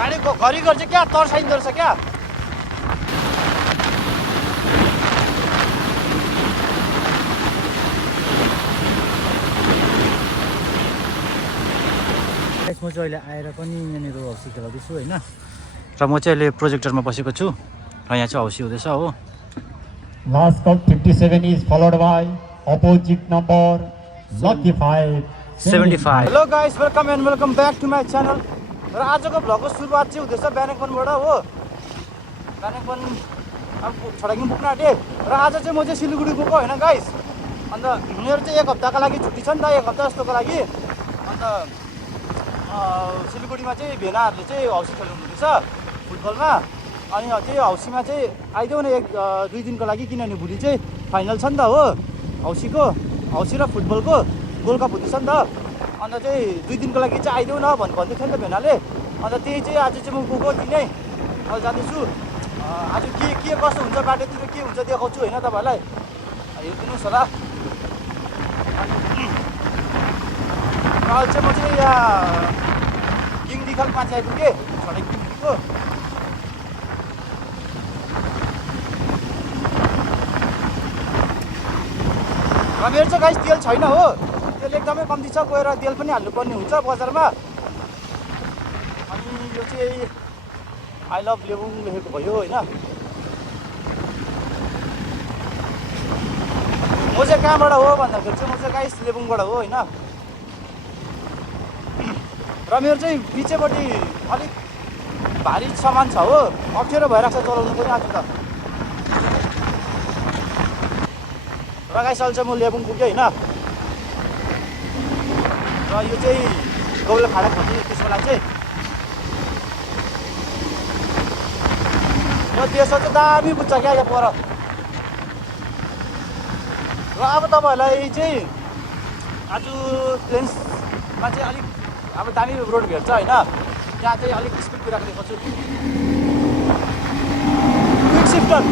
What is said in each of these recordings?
गाडीको घरि गर्छ क्या तर्साइँदो रहेछ क्या म चाहिँ अहिले आएर पनि यहाँनिर हौसी खेलाउँदैछु होइन र म चाहिँ अहिले प्रोजेक्टरमा बसेको छु र यहाँ चाहिँ हौसी हुँदैछ हो Last call 57 is followed by opposite number Lucky 75 hello guys welcome and welcome back to my channel र आजको भ्लगको सुरुवात चाहिँ हुँदैछ ब्यानेकपनबाट हो ब्यानेकपन अब छडाकिङ पुग्न आँटेँ र आज चाहिँ म चाहिँ सिलगढी गएको होइन गाइस अन्त मेरो चाहिँ एक हप्ताको लागि छुट्टी छ नि त एक हप्ता जस्तोको लागि अन्त सिलगढीमा चाहिँ भेनाहरूले चाहिँ हौसी खेल्नु हुँदैछ फुटबलमा अनि त्यही हौसीमा चाहिँ आइदेऊ न एक दुई दिनको लागि किनभने भोलि चाहिँ फाइनल छ नि त हो हौसीको हौसी र फुटबलको गोल्ड कप हुँदैछ नि त अन्त चाहिँ दुई दिनको लागि चाहिँ आइदेऊ न भन्दै थियो नि त भेनाले अन्त त्यही चाहिँ आज चाहिँ म गएको दिनै अहिले जाँदैछु आज के कस्तो हुन्छ बाटोतिर के हुन्छ देखाउँछु होइन तपाईँहरूलाई हेरिदिनुहोस् होला अहिले चाहिँ म चाहिँ यहाँ किङदिखालमा चाहिँ आइपुगेँ छडा किङदिको र मेरो चाहिँ गाइस तेल छैन हो तेल एकदमै कम्ती छ गएर तेल पनि हाल्नुपर्ने हुन्छ बजारमा अनि यो चाहिँ आई लभ लेबुङ लेखेको भयो होइन म चाहिँ कहाँबाट हो भन्दाखेरि चाहिँ म चाहिँ गाइस लेबुङबाट हो होइन र मेरो चाहिँ पिछेपट्टि अलिक भारी सामान छ हो अप्ठ्यारो भइरहेको छ चलाउनु पनि आज त र गाइस अहिले चाहिँ म लेबुङ पुगेँ होइन र यो चाहिँ गौला खाडा खोज्छु त्यसको लागि चाहिँ यो देश चाहिँ दामी बुझ्छ क्या यहाँ पर र अब तपाईँहरूलाई चाहिँ आज प्लेन्समा चाहिँ अलिक अब दामी रोड भेट्छ होइन त्यहाँ चाहिँ अलिक स्पिड कुराको देखाउँछु क्विक सिफ्टर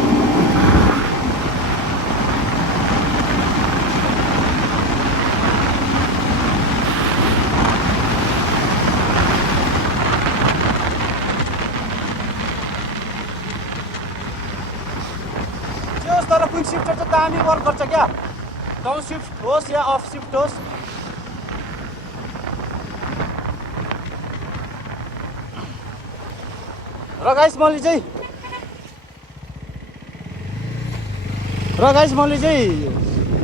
तर क्विक सिफ्टर चाहिँ दामी वर्क गर्छ क्या डाउन सिफ्ट होस् या अफ सिफ्ट होस् र गाइस मैले चाहिँ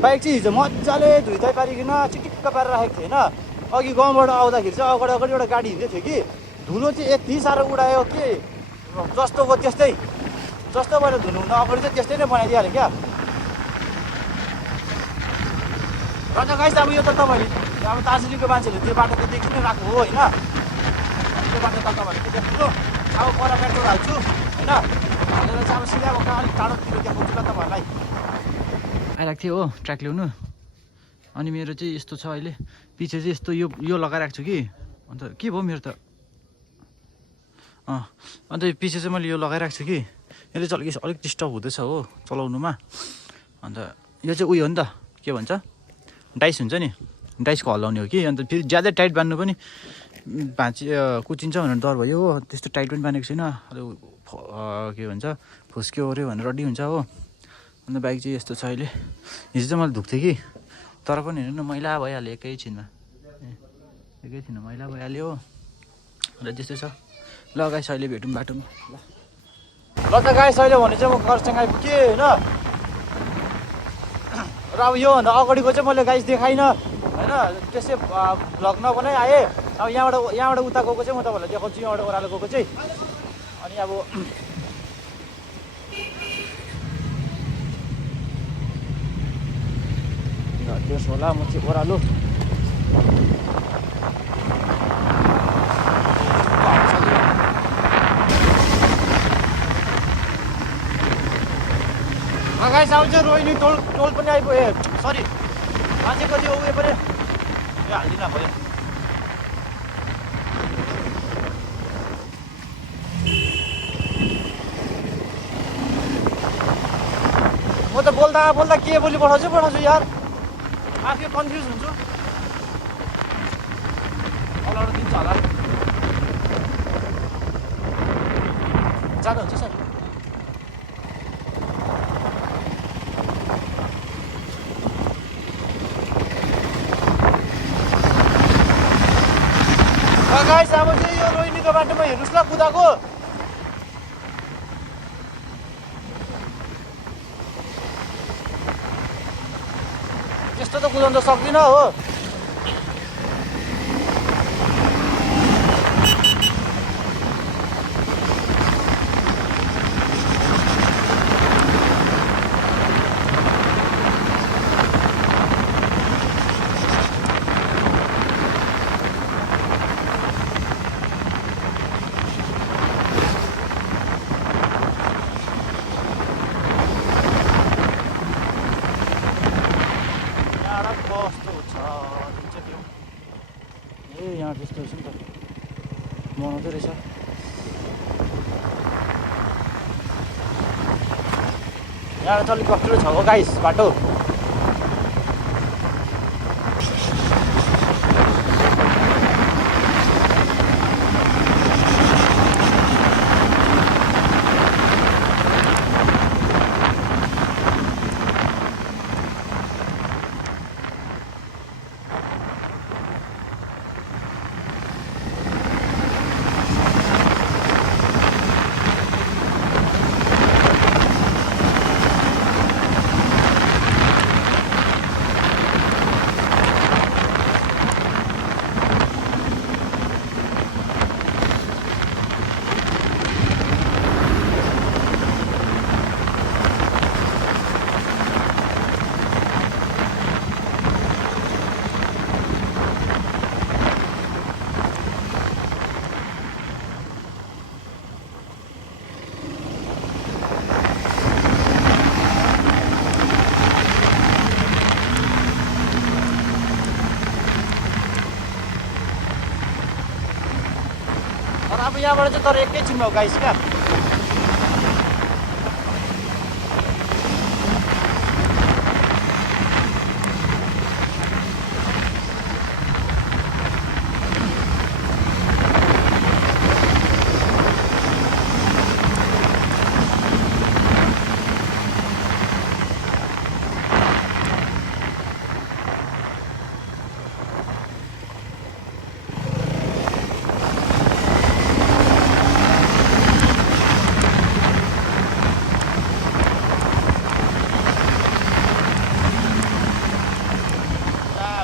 बाइक चाहिँ हिजो मजाले धुइधाइ पारिकन चिटिक्क पारेर राखेको थिएँ होइन अघि गाउँबाट आउँदाखेरि चाहिँ अगाडि एउटा गाडी हिँड्दै थियो कि धुलो चाहिँ यति साह्रो उडायो कि जस्तोको त्यस्तै जस्तो भएर धुनु हुँदा अगाडि चाहिँ त्यस्तै नै बनाइदिइहाल्यो क्या र त गाइस अब यो त तपाईँहरूले अब दार्जिलिङको मान्छेहरूले त्यो बाटो त देखि नै राख्नु हो होइन त्यो बाटो त तपाईँहरूले के देख्नु अब पर पेट्रोल हाल्छु होइन हालेर चाहिँ अब सिधा भएर अलिक टाढोतिर देखाउँछु ल तपाईँहरूलाई आइरहेको थियो हो ट्र्याक ल्याउनु अनि मेरो चाहिँ यस्तो छ अहिले पछि चाहिँ यस्तो यो लगाइरहेको छु कि अन्त के भयो मेरो त अन्त पछि चाहिँ मैले यो लगाइरहेको छु कि यसले चाहिँ अलिक डिस्टर्ब हुँदैछ हो चलाउनुमा अन्त यो चाहिँ उयो हो नि त के भन्छ डाइस हुन्छ नि डाइसको हल्लाउने हो कि अन्त फेरि ज्यादै टाइट बान्नु पनि कुचिन्छ भनेर डर भयो हो त्यस्तो टाइट पनि बानेको छैन के भन्छ फुस्क्यो ओऱ्यो भनेर रेडी हुन्छ हो अन्त बाइक चाहिँ यस्तो छ अहिले हिजो चाहिँ मैले धुएको थिएँ कि तर पनि हेर्नु न मैला भइहाल्यो एकैछिनमा मैला भइहाल्यो हो र त्यस्तै छ ल गाइस अहिले भेटौँ बाटोमा ल त गाइस अहिले भने चाहिँ म खरसाङ आइपुगेँ होइन र अब योभन्दा अगाडिको चाहिँ मैले गाइस देखाइनँ होइन त्यसै भ्लग नबनाइ आएँ अब यहाँबाट उता गएको चाहिँ म तपाईँहरूलाई देखाउँछु यहाँबाट ओह्रालो गएको चाहिँ अनि अब त्यस होला म चाहिँ ओह्रालो गाइस अब चाहिँ रोहिणी टोल पनि आइपुग्यो सरी मान्छेको त्यो उयो पनि हालिदिनु भयो म त बोल्दा के बोली पठाउँछु यार आफै कन्फ्युज हुन्छु अलौट दिन्छ होला गाइस अब चाहिँ यो रोहिणीको बाटोमा हेर्नुहोस् ल कुदाको त्यस्तो त कुदाउन त सक्दिनँ हो यहाँ त्यस्तो रहेछ नि त बनाउँदै रहेछ यहाँ चाहिँ अलिक कठिलो छ हो गाइस बाटो अब यहाँबाट चाहिँ तर एकैछिनमा हो गाइस क्या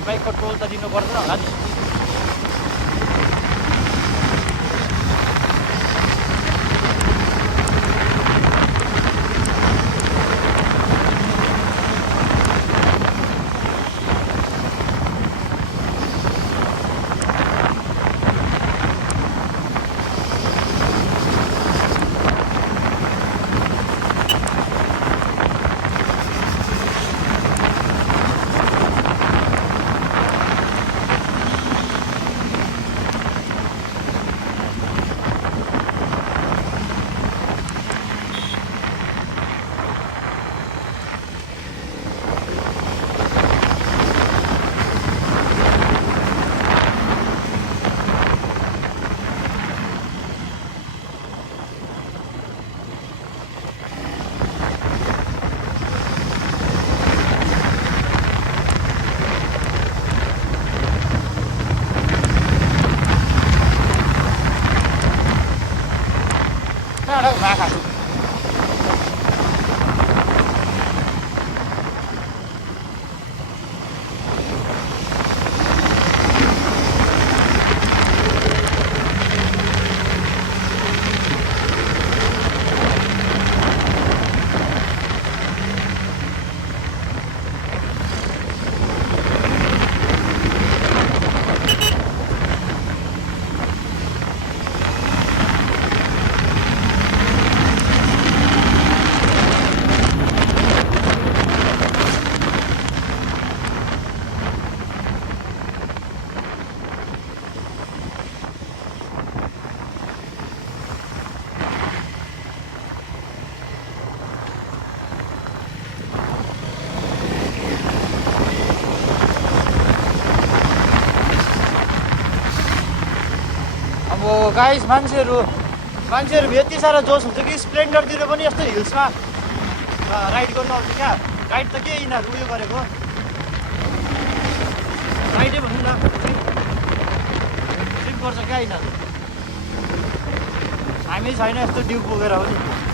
बाइकको टोल त दिनु पर्दैन होला नि गाइस मान्छेहरू यति साह्रो जोस हुन्छ कि स्प्लेन्डरतिर पनि यस्तो हिल्समा राइड गर्नु आउँछ क्या राइड त के यिनीहरू उयो गरेको राइडै भन्नु न पर्छ क्या यिनीहरू हामी छैन यस्तो ड्यु पुगेर पनि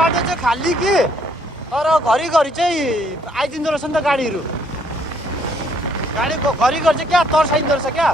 बाटो चाहिँ खाली कि तर घरिघरि चाहिँ आइदिँदो रहेछ नि त गाडीहरू घरिघरि चाहिँ क्या तर्साइँदो रहेछ क्या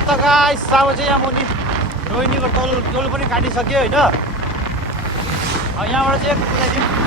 त गाइस अब चाहिँ यहाँ मुनि रोहिणीको टोल पनि काटिसक्यो होइन यहाँबाट चाहिँ एक कुदाइदिउँ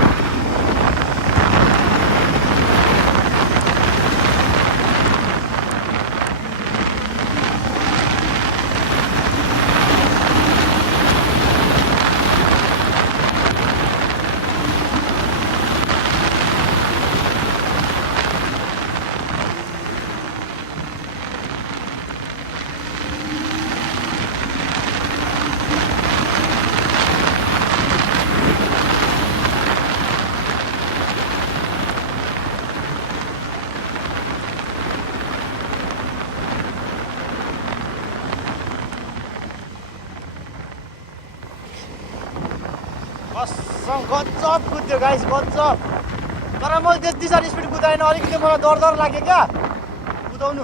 गजब कुद्यो गाइस गजब तर मैले त्यति साह्रो स्पिड कुदाएन अलिकति मलाई डर लाग्यो क्या कुदाउनु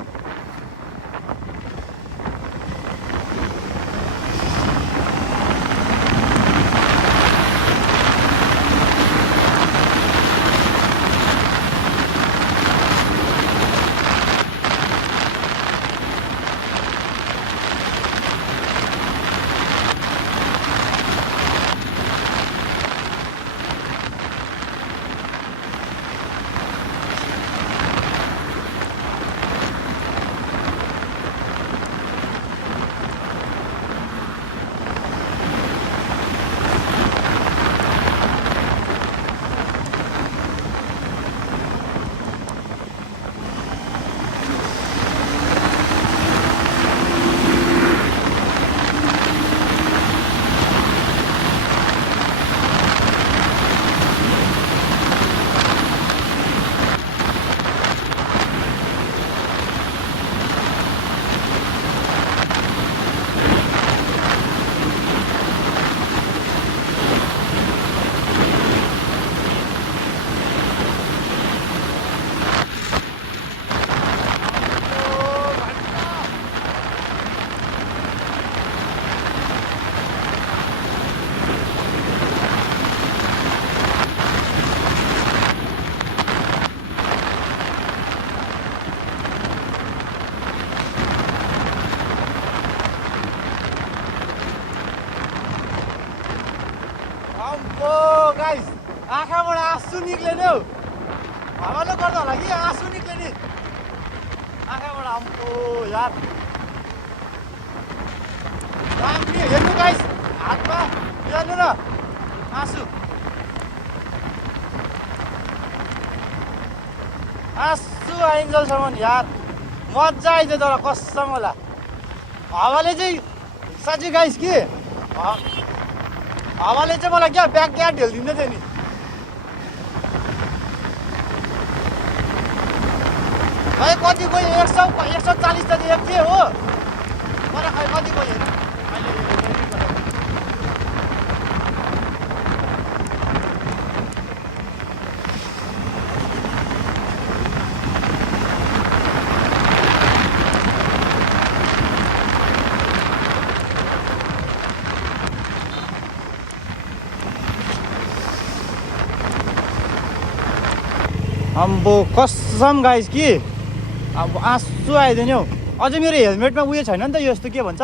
आँखाबाट आँसु निक्ले नि हौ हावाले गर्दा होला कि आँसु निक्ले नि आँखाबाट अम्बो यार हेर्नु गाइस हातमा हेर्नु न आँसु आँसु आइन्जेलसम्म यार मजा आइदियो तर कसम होला हावाले चाहिँ साँच्चै गाइस के हावाले चाहिँ मलाई क्या ब्याग क्या ढेलिदिँदै थियो नि खै कति गयो 140 त दिएको थिएँ हो तर खै कति गयो हेर अहिले अम्बो कसम गाइस कि अब आँसु आइदियो नि हौ अझै मेरो हेलमेटमा उयो छैन नि त यो यस्तो के भन्छ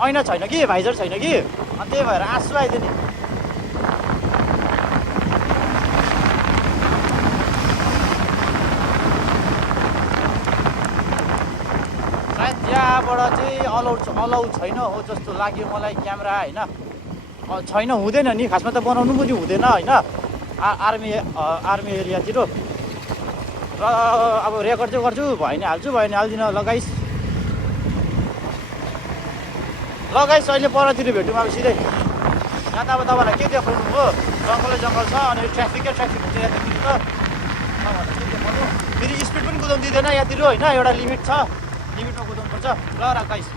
ऐना छैन कि भाइजर छैन कि अनि त्यही भएर आँसु आइदियो नि सायद यहाँबाट चाहिँ अलाउ छैन हो जस्तो लाग्यो मलाई क्यामेरा होइन छैन हुँदैन नि खासमा त बनाउनु पनि हुँदैन होइन आर्मी एरियातिर र अब रेकर्ड चाहिँ गर्छु भयो नि हाल्छु भयो नि हाल्दिनँ लगाइस अहिले परतिर भेटौँ अब सिधै यहाँ त अब तपाईँलाई के देखाउनु हो जङ्गल छ अनि ट्राफिक हुन्छ यतातिर त देखाउनु फेरि स्पिड पनि कुदाउनु दिँदैन यहाँतिर होइन एउटा लिमिट छ लिमिटमा कुदाउनुपर्छ ल गाइस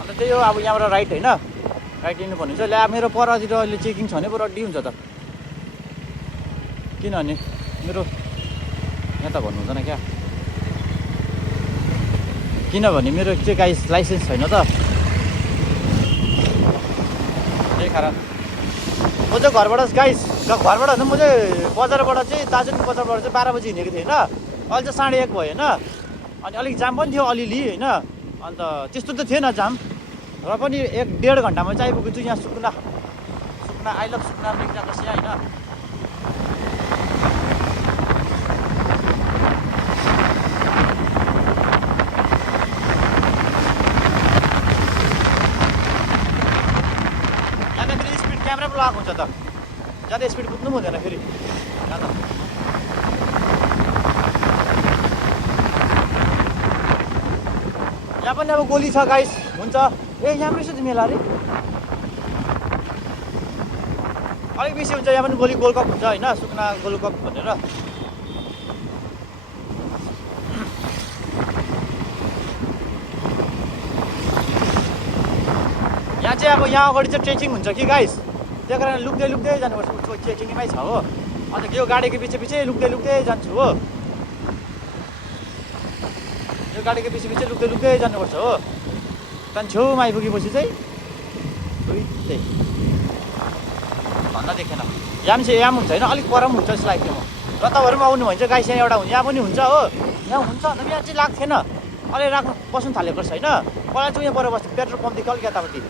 अन्त त्यही हो अब यहाँबाट राइट होइन राइट लिनु भन्नुहुन्छ ल्या मेरो परतिर अहिले चेकिङ छ भने रड्डी हुन्छ त किनभने मेरो यहाँ त भन्नु हुँदैन क्या किनभने मेरो चाहिँ गाइस लाइसेन्स छैन त त्यही कारण म चाहिँ घरबाट गाइस घरबाट होइन म चाहिँ बजारबाट चाहिँ दार्जिलिङ बजारबाट चाहिँ 12 बजी हिँडेको थिएँ होइन अहिले चाहिँ 1:30 भयो होइन अनि अलिक जाम पनि थियो अलिअलि होइन अन्त त्यस्तो त थिएन जाम र पनि 1-1.5 घन्टामा चाहिँ आइपुग्छु यहाँ सुकुना आई लभ सुकुना लेख्न जानुहोस् यहाँ होइन लाग हुन्छ त ज्यादा स्पिड कुद्नु हुँदैन फेरि यहाँ पनि अब गोली छ गाइस हुन्छ यहाँ पनि रहेछ मेला अरे अलिक बेसी हुन्छ यहाँ पनि गोल्ड कप हुन्छ होइन सुकुना गोल्ड कप भनेर यहाँ चाहिँ अब यहाँ अगाडि चाहिँ ट्रेकिङ हुन्छ कि गाइस त्यही कारण लुक्दै जानुपर्छ उसको चेकिङमै छ हो अन्त यो गाडीको पछि लुक्दै जान्छु हो यो गाडीको पछि लुक्दै जानुपर्छ हो त्यहाँदेखि छेउमा आइपुगेपछि चाहिँ दुइटै भन्दा देखेन याम हुन्छ होइन अलिक पर पनि हुन्छ जस्तो लाग्थ्यो म र तपाईँहरू पनि आउनु भन्छ गाइस यहाँ एउटा यहाँ पनि हुन्छ हो यहाँ हुन्छ अन्त यहाँ चाहिँ लाग्थेन अहिले राख्नु बस्नु थालेको छ होइन पहिला चाहिँ यहाँ पर बस्छु पेट्रोल पम्पदेखि अलिक यतापट्टि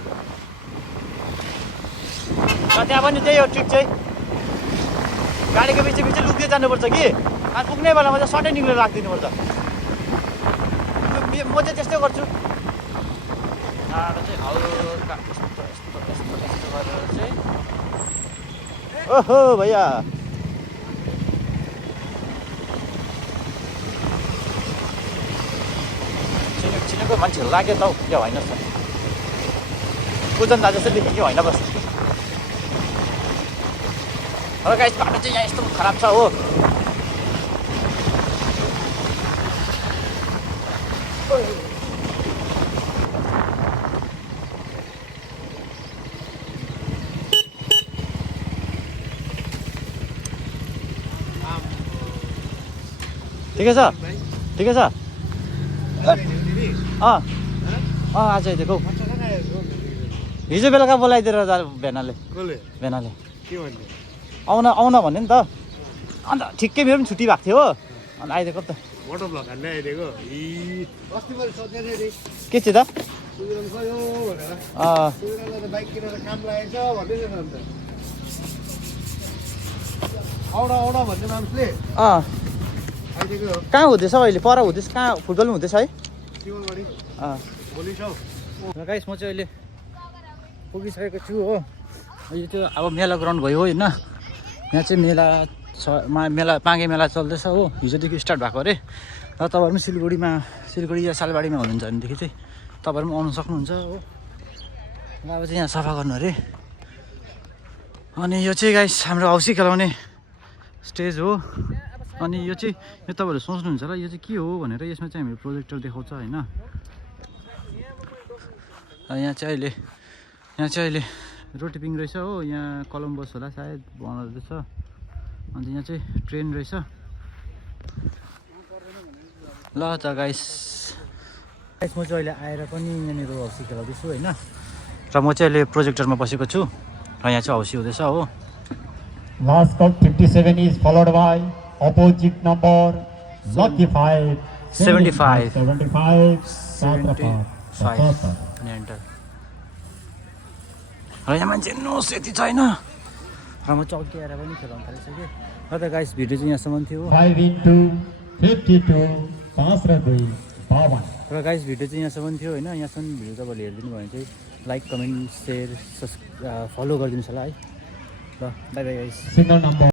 र त्यहाँ पनि त्यही हो ट्रिक चाहिँ गाडीको पछि लुक्दै जानुपर्छ कि अनि पुग्ने बेलामा चाहिँ सट्टै निक्लेर राखिदिनुपर्छ म चाहिँ त्यस्तै गर्छु चाहिँ हल्का यस्तो गरेर चाहिँ ओहो भैया चिनेको मान्छेहरू लाग्यो त के होइन पूजन दाजु जस्तो देखेँ कि होइन बस र गाइस बाटो चाहिँ यहाँ यस्तो खराब छ हो ठिकै छ आज आइदिएको हिजो बेलुका बोलाइदिएर भेनाले आउन भन्यो नि त अन्त ठिक्कै मेरो पनि छुट्टी भएको थियो हो अन्त आइदिएको त के थियो त औडा भन्ने मान्छेले अँ अहिलेको कहाँ हुँदैछ अहिले पर हुँदैछ कहाँ फुटबल हुँदैछ है सिमलबाडी अँ भोलि साउ र गाइस म चाहिँ अहिले पुगिसकेको छु हो यो त्यो अब मेला ग्राउन्ड भयो होइन यहाँ चाहिँ मेला छ मेला पाङ्गे मेला चल्दैछ हो हिजोदेखि स्टार्ट भएको अरे र तपाईँहरू पनि सिलगढी या सालबारीमा हुनुहुन्छ भनेदेखि चाहिँ तपाईँहरू पनि आउनु सक्नुहुन्छ हो र अब चाहिँ यहाँ सफा गर्नु अरे अनि यो चाहिँ गाइस हाम्रो औँसी खेलाउने स्टेज हो अनि यो चाहिँ यो तपाईँहरू सोच्नुहुन्छ होला यो चाहिँ के हो भनेर यसमा चाहिँ हामीले प्रोजेक्टर देखाउँछ होइन यहाँ चाहिँ अहिले रोटिपिङ रहेछ हो यहाँ कोलम्बस होला सायद बनाउँदैछ अन्त यहाँ चाहिँ ट्रेन रहेछ ल त गाइस म चाहिँ अहिले आएर पनि यहाँनिर हौसी खेलाउँदैछु होइन र म चाहिँ अहिले प्रोजेक्टरमा बसेको छु र यहाँ चाहिँ हौसी हुँदैछ हो Last call 57 is followed by opposite number Lucky 5. 75. 75. 75 नेन्टर र यहाँ मान्छे नोस यति छैन र म चौकी आएर पनि खेलाउनु थालिसकेँ र त गाइस भिडियो चाहिँ यहाँसम्म थियो 5 into 52. 5 र 2. 52. र गाइस भिडियो चाहिँ यहाँसम्म थियो होइन यहाँसम्म भिडियो तपाईँले हेरिदिनु भयो भने चाहिँ लाइक कमेन्ट सेयर फलो गरिदिनुहोस् होला है ल by by guys Single number.